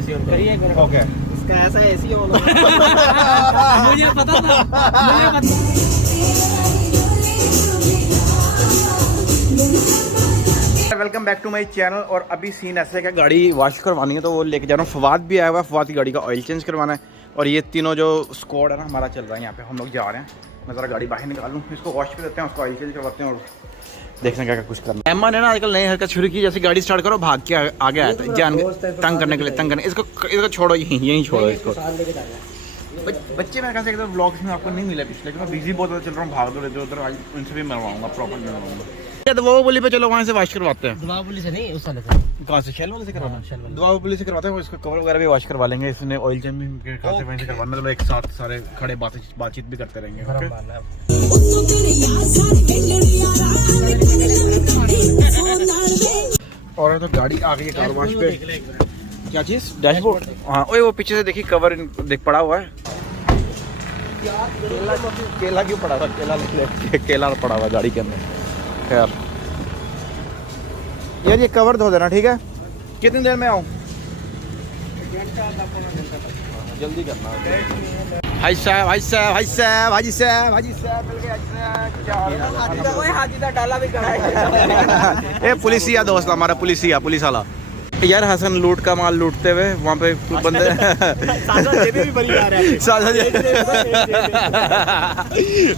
AC on करिए एक minute. Okay इसका ऐसा एसी ऑन मुझे पता था, मुझे पता। Welcome back to my channel. और अभी सीन ऐसे है कि गाड़ी वॉश करवानी है तो वो लेके जा रहा हूँ। फवाद भी आया हुआ है, फवाद की गाड़ी का ऑयल चेंज करवाना है। और ये तीनों जो स्क्वाड है ना हमारा चल रहा है यहाँ पे, हम लोग जा रहे हैं। मैं ज़रा गाड़ी बाहर निकाल लूँ, इसको वॉश पे देते हैं, उसको ऑयल चेंज करवाते हैं और देखते हैं क्या क्या कुछ करना है। एम्मा ने ना आजकल नई हरकत शुरू की, जैसे गाड़ी स्टार्ट करो भाग के आगे आता है जान तंग करने के लिए, तंग करने। इसको छोड़ो, यहीं छोड़ो इसको। बच्चे मेरे ख्याल से एकदम व्लॉग्स में आपको नहीं मिला पिछले, मैं बिजी बहुत ज़्यादा चल रहा हूँ, भाग दौड़ इधर उधर। आज उनसे भी मरवाऊंगा, प्रॉपर मरवाऊंगा। दवा बोली पे चलो वहाँ से वॉश करवाते हैं। दवा पुलिस से नहीं, उस वाले से। कहाँ से? शेल वाले से करवाना? दवा पुलिस से करवाते हैं, इसको कवर वगैरह भी वॉश करवा लेंगे। इसने ऑयल चेंज भी खासे वहीं से करवाना, मतलब एक साथ सारे खड़े बातचीत भी करते रहेंगे। और तो गाड़ी आ गई है कार वॉश पे। क्या चीज़? डैशबोर्ड। हाँ, ओए वो पीछे से देखिए कवर देख पड़ा हुआ है। केला क्यों पड़ा हुआ? केला पड़ा हुआ गाड़ी के अंदर। खैर यार ये कवर धो देना, ठीक है? कितनी देर में आऊँ? जल्दी करना। भाई साहब भाई साहब भाई साहब हाजी साहब हाजी साहब मिल गए। हाजी डाला भी करा है। पुलिसिया दोस्त हमारा, पुलिसिया पुलिस वाला। यार हसन लूट का माल लूटते हुए वहाँ पे बंदे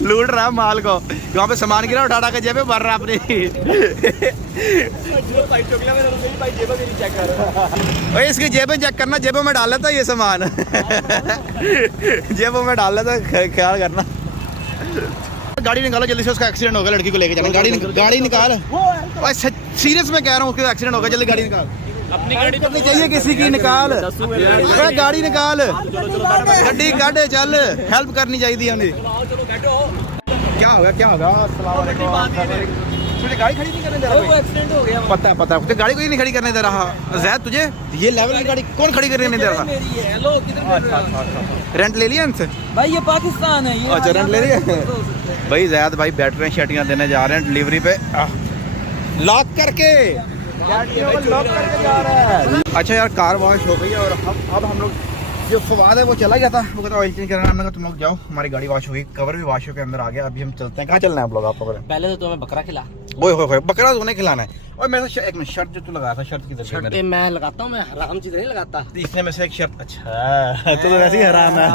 लूट रहा माल को, वहाँ पे सामान गिरा उठा के जेबे भर रहा अपनी। इसकी जेबें चेक करना, जेबों में डाल लेता ये सामान। जेबों में डाल लेता, ख्याल करना। गाड़ी निकालो जल्दी से, उसका एक्सीडेंट हो गया, लड़की को लेके जाना। गाड़ी निकाल, सीरियस में कह रहा हूँ, उसका एक्सीडेंट हो गया, जल्दी गाड़ी निकाल। अपनी गाड़ी तो नहीं चाहिए किसी की, निकाल गाड़ी निकाल, गड्डी काटे चल, हेल्प करनी चाहिए हमें। क्या होगा क्या होगा? तुझे गाड़ी खड़ी नहीं करने दे रहा? वो एक्सीडेंट हो गया। पता है तुझे गाड़ी को ही नहीं खड़ी करने दे रहा जैद, तुझे ये लेवल की गाड़ी कौन खड़ी करने नहीं दे रहा? रेंट ले लिया इनसे भाई? ये पाकिस्तान है। अच्छा रेंट ले लिया भाई। जैद भाई बैटरी शर्टियाँ देने जा रहे हैं डिलीवरी पे, लॉक करके लॉक करके जा रहा है। अच्छा यार कार वॉश हो गई है और अब हम लोग, जो फवाद है वो चला गया था, वो कहता ऑयल चेंज करना। हमने कहा तुम लोग जाओ, हमारी गाड़ी वॉश हो गई, कवर भी वॉश होकर अंदर आ गया। अभी हम चलते हैं। कहाँ चलना है आप लोग? आप लोग पहले तो तुम्हें बकरा खिला। वो बकरा तो नहीं खिलाना है। और मेरे साथ एक मिनट, शर्ट जो तू लगाया था, शर्ट की शर्ट मैं लगाता हूँ, मैं हराम चीज नहीं लगाता। इसने में से एक शर्ट। अच्छा तो वैसे ही हराम है।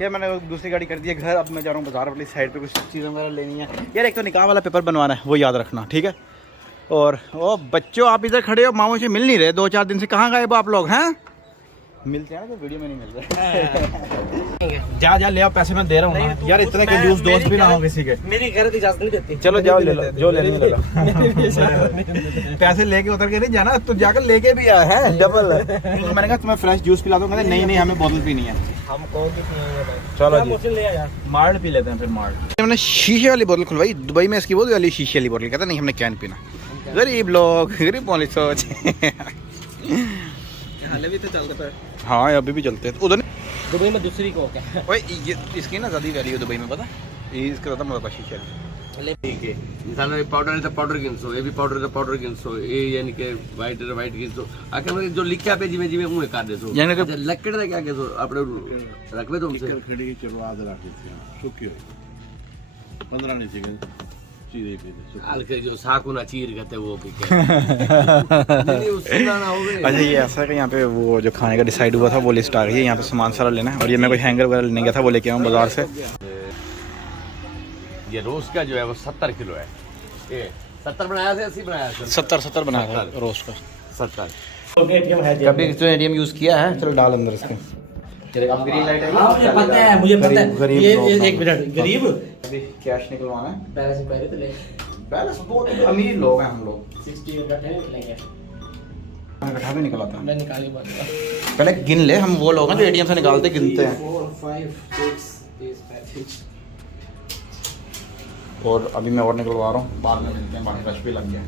यार मैंने दूसरी गाड़ी कर दी है घर। अब मैं जा रहा हूँ बाजार वाली साइड पे, कुछ चीज़ें वगैरह लेनी है। यार एक तो निकाह वाला पेपर बनवाना है, वो याद रखना, ठीक है? और ओ बच्चों आप इधर खड़े हो, मामू से मिल नहीं रहे 2-4 दिन से, कहाँ गए आप लोग? हैं मिलते हैं ना तो वीडियो में नहीं मिल रहे। जा ले आओ, पैसे मैं दे रहा हूँ यार, इतने कंजूस दोस्त भी ना हो किसी के। मेरी घर इजाजत नहीं देती। चलो जाओ ले लो, जो लेने ले लो। पैसे लेके उतर के नहीं जाना, तो जाकर लेके भी आया है डबल। मैंने कहा तुम्हें फ्रेश जूस पिला दो, कहते नहीं हमें बोतल पीनी है। हमको चलो मार्ड पी लेते हैं फिर। मार्ड हमने शीशे वाली बोतल खुलवाई दुबई में, इसकी बोतल वाली शीशे वाली बोतल, कहता नहीं हमने कैन पीना। गरीब लोग, गरीब वाली सोच। भी तो चलता है। हाँ अभी भी चलते हैं उधर। दुबई में दूसरी को क्या? ओए ये इसकी ना ज़्यादा वैल्यू दुबई में, पता इसका ज़्यादा मतलब शीशे। ठीक है इंसान पाउडर है तो पाउडर किनसो, ये भी पाउडर है तो पाउडर किनसो, ये यानी कि वाइट है वाइट किनसो। आखिर में जो लिखा पे जिमे जिमे मुंह काट देसो, यानी कि लकड़ दा क्या केसो आपने रखवे तुमसे खड़ी चलो आज रख सुखी हो 15 नहीं चाहिए चीरे पे अलके जो साकुना चीर कहते वो भी नहीं उसका ना होवे। अच्छा ये ऐसा है कि यहाँ पे वो जो खाने का डिसाइड हुआ था वो लिस्ट आ गई है, यहाँ पे सामान सारा लेना है। और ये मैं कोई हैंगर वगैरह लेने गया था, वो लेके आऊँ बाजार से। ये रोज का जो है वो 70 किलो है। ये 70 बनाया था 80 बनाया था? 70 बनाया था रोज का। 70 कभी तो एटीएम यूज किया है? चलो डाल अंदर इसके। ग्रीन लाइट है। हाँ मुझे पता है ये एक मिनट गरीब अभी कैश निकलवाना है। पहले से पहले तो ले पहले से बहुत अमीर लोग हैं हम लोग। 60 लेंगे। इकट्ठा भी निकल आता है। मैं निकाल के बात पहले गिन ले, हम वो लोग हैं जो एटीएम से निकालते गिनते हैं। 4 5 6 30 और अभी मैं और निकलवा रहा हूँ, बाद में मिलते हैं, बाकी रश भी लग गया।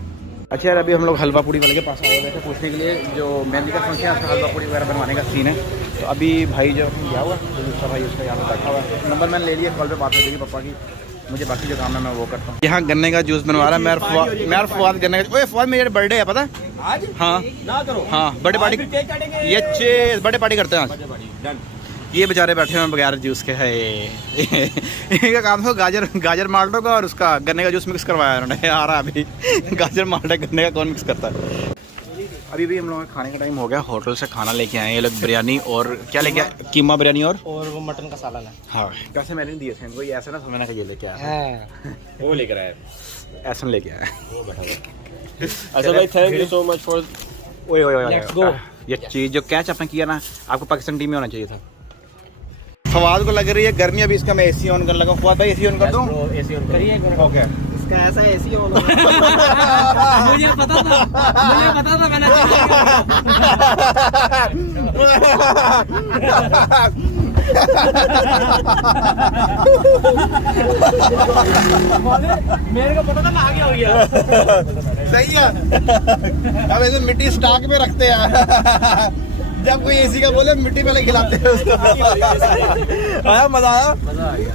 अच्छा यार, अभी हम लोग हलवा पूड़ी वाले के पास आए हुए थे पूछने के लिए, जो मेहंदी का फंक्शन है हलवा पूड़ी वगैरह बनवाने का सीन है। तो अभी भाई जो गया हुआ तो दूसरा भाई उसका यहाँ पे बैठा हुआ है, नंबर मैंने ले लिया, कॉल पे बात हो जाएगी पापा की। मुझे बाकी जो काम है मैं वो करता हूँ। यहाँ गन्ने का जूस बनवा रहा है मैं और फवाद गन्ने का। ओए फवाद, मेरा बर्थडे है पता है आज? हाँ ना करो, हाँ बर्थडे पार्टी, ये बर्थडे पार्टी करते हैं आज। ये बेचारे बैठे हुए बगैर जूस के है। इनका काम है गाजर माल्टो का और उसका गन्ने का जूस मिक्स करवाया उन्होंने। आ रहा अभी गाजर माल्टो गन्ने का कौन मिक्स करता है। अभी भी हम लोगों का खाने का टाइम हो गया, होटल से खाना लेके आए ये लोग, बिरयानी और क्या लेके आए, कीमा बिरयानी और वो मटन का सालन है। हाँ, पैसे मैंने दिए थे इनको, ये ऐसे ना समझना कि ये लेके आया वो लेकर आया, ऐसा लेके आया। अच्छा भाई, thank you so much for ओए Let's go। ये चीज़ जो कैच आपने किया ना, आपको पाकिस्तान टीम में होना चाहिए था। फवाद को लग रही है गर्मी, अभी इसका मैं एसी ऑन कर लगा। फवाद भाई एसी ऑन कर दूं? एसी ऑन करिए एक मिनट। ओके, इसका ऐसा एसी ऑन मुझे पता था मैंने मेरे को पता था, मैं आगे हो गया। सही है। अब ऐसे मिट्टी स्टॉक में रखते हैं। जब कोई एसी का बोले मिट्टी पहले खिलाते हैं उसको। आया मजा आया? मजा आ गया।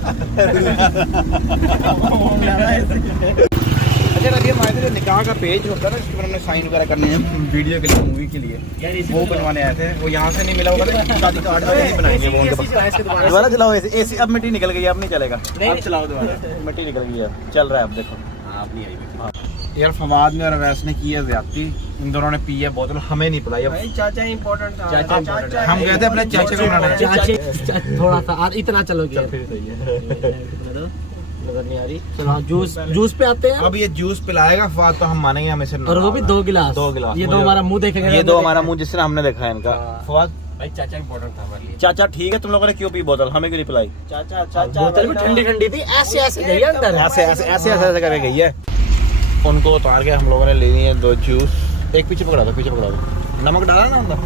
अच्छा, अभी हमारे जो निकाह का पेज होता है ना, जिसमें हमने साइन वगैरह करने हैं वीडियो के लिए, मूवी के लिए, वो बनवाने आए थे। वो यहाँ से नहीं मिला होगा, शादी कार्ड वगैरह बनाएंगे वो उनके पास। दोबारा चलाओ एसी। अब मिट्टी निकल गई, अब नहीं चलेगा। अब चलाओ दोबारा। मिट्टी निकल गई है, चल रहा है अब देखो। आप नहीं आई यार फवाद ने और अवैस ने की है ज्यादती, इन दोनों ने पी है बोतल, हमें नहीं पिलाई। भाई चाचा इंपॉर्टेंट था। चाचा हम गए थे अपने चाचे को बनाने। थोड़ा सा इतना चलोगे फिर सही है। नजर नहीं आ रही। चलो जूस पे आते हैं। अब ये जूस पिलाएगा फवाद तो हम मानेंगे हमें से। और वो भी 2 गिलास। 2 गिलास। ये 2 हमारा मुंह देखेगा। ये 2 हमारा मुंह जिसने हमने देखा है इनका। फवाद भाई चाचा इंपॉर्टेंट था हमारे लिए। चाचा ठीक है, तुम लोगों ने क्यों पी बोतल, हमें क्यों नहीं पिलाई? चाचा बोतल भी ठंडी ठंडी थी, ऐसे ऐसे गई अंदर, ऐसे करके गई है। उनको उतार के हम लोगों ने ले लिए 2 जूस। एक पीछे पकड़ा दो, नमक डाला ना अंदर।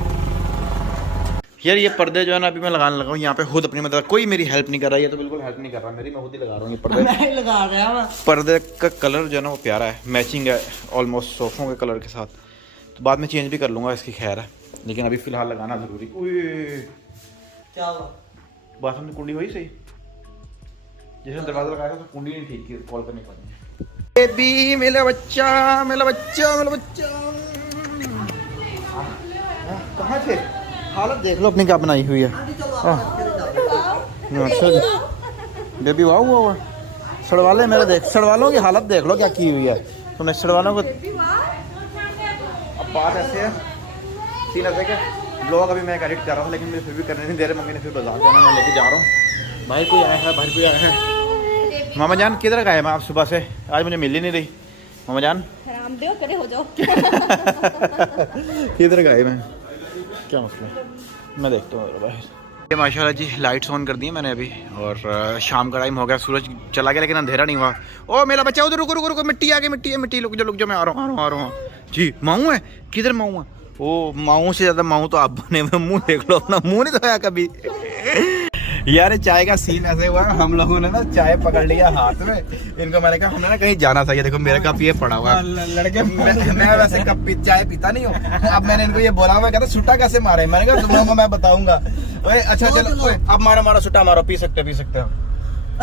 यार ये पर्दे जो है ना, अभी मैं लगाने लगा हूँ यहाँ पे खुद अपनी मदद। कोई मेरी हेल्प नहीं कर रहा, ये तो बिल्कुल हेल्प नहीं कर रहा मेरी, मैं खुद ही लगा रहा हूँ ये पर्दे। मैं लगा रहा हूं। पर्दे का कलर जो है ना वो प्यारा है, मैचिंग है ऑलमोस्ट सोफों के कलर के साथ। तो बाद में चेंज भी कर लूँगा, इसकी खैर है, लेकिन अभी फिलहाल लगाना ज़रूरी। क्या हुआ? बाथरूम में कुंडी हुई सही, जैसे दरवाजा लगाया था तो कुंडी नहीं ठीक की, कॉल करने पानी। बेबी मेरा बच्चा कहाँ थे? हालत देख लो अपनी क्या बनाई हुई है। अच्छा बेबी वाह हुआ सड़वाले मेरे, देख सड़वालों की हालत देख लो क्या की हुई है तुमने सड़वालों को। अब बात ऐसे है, सीन ऐसे कि ब्लॉग अभी मैं एडिट कर रहा हूँ, लेकिन मुझे फिर भी करने नहीं दे रहे। मम्मी ने फिर बाजार जाना, मैं लेके जा रहा हूँ। भाई कोई आया है, मामा जान किधर गए? मैं आप सुबह से आज मुझे मिल ही नहीं रही। मामा जान करे हो जाओ। किधर गए? मैं क्या मसला है, मैं देखता हूँ बाहर। ये माशाल्लाह जी लाइट्स ऑन कर दी है मैंने अभी, और शाम का टाइम हो गया, सूरज चला गया लेकिन अंधेरा नहीं हुआ। ओ मेरा बच्चा उधर रुको, मिट्टी आ गई, मिट्टी लुक जाओ, मैं आ रहा हूँ जी। माऊ है? किधर माऊ है? ओ माऊ से ज़्यादा माऊ तो आप बने हुए, मुँह देख लो अपना, मुँह नहीं धोया कभी। यार चाय का सीन ऐसे हुआ, हम लोगों ने ना चाय पकड़ लिया हाथ में, इनको मैंने कहा हमने ना कहीं जाना था, ये देखो मेरा कप ये पड़ा हुआ लड़के। मैं वैसे कप चाय पीता नहीं हूँ, अब मैंने इनको ये बोला, मैं कहता सुट्टा कैसे मारे, मैंने कहा तुम लोगों को मैं बताऊंगा। अच्छा चलो अब मारो सुट्टा मारो, पी सकते हो।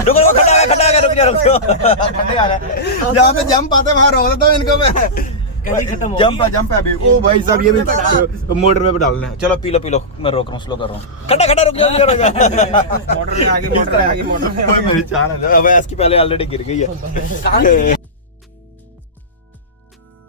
रुको खड़ा रुक जाओ। जहाँ पे जंप आते वहाँ रोक देता हूँ इनको मैं। जंप अभी। ओ भाई साहब ये भी मोटर में डालना है। चलो पी लो मैं रोक रहा हूँ, स्लो कर रहा हूँ। खड़ा रुक जाओ। मोटर में आ गई मोटर। मेरी चार है अब इसकी पहले ऑलरेडी गिर गई है।